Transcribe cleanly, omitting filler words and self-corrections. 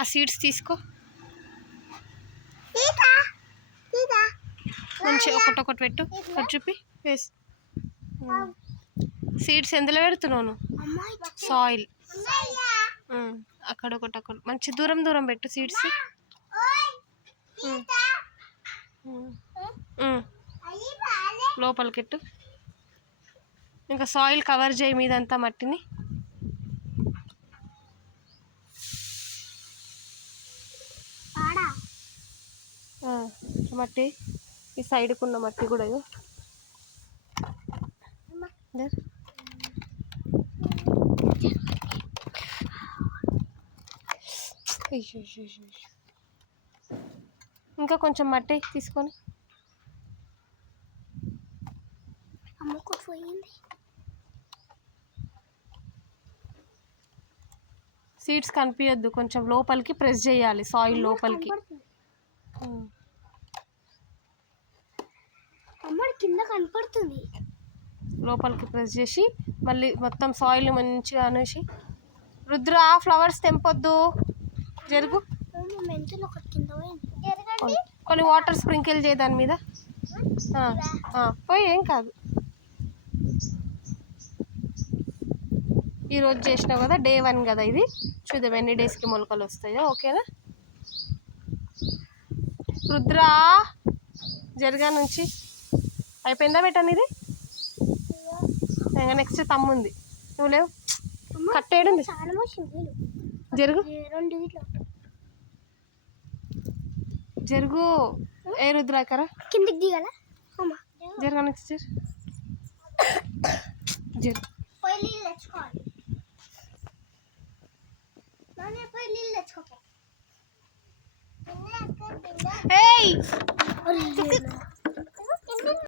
ఆ సీడ్స్ తీసుకో, మంచి ఒకటొకటి పెట్టు, ఒకటి చూపి వేసి. సీడ్స్ ఎందులో పెడుతున్నాను? సాయిల్. అక్కడొకటి అక్కడ మంచి దూరం దూరం పెట్టు సీడ్స్. లోపలికెట్టు. ఇంకా సాయిల్ కవర్ చేయి మీదంతా మట్టిని. మట్టి ఈ సైడ్కి ఉన్న మట్టి కూడా ఇది ఇంకా కొంచెం మట్టి తీసుకొని. సీడ్స్ కనిపించద్దు, కొంచెం లోపలికి ప్రెస్ చేయాలి సాయిల్ లోపలికి. కింద కనపడుతుంది, లోపలికి ప్రెస్ చేసి మళ్ళీ మొత్తం సాయిల్ మంచిగా అనేసి. రుద్ర ఫ్లవర్స్ తెంపొద్దు, జరుగు. కొన్ని వాటర్ స్ప్రింకిల్ చేయి దాని మీద. పోయి ఏం కాదు. ఈరోజు చేసినావు కదా, డే 1 కదా ఇది. చూద్దాం ఎన్ని డేస్కి మొలకలు వస్తాయో. ఓకేనా రుద్ర? జరగా నుంచి అయిపోయిందా బెటన్ ఇది? ఇంకా నెక్స్ట్ తమ్ముంది. నువ్వు లేవు, కట్టేయడం జరుగు జరుగు. ఏ రుద్ర ఇక్కడ కిందికి దిగాల. జరగా నెక్స్ట్ జరుగు. ఏయ్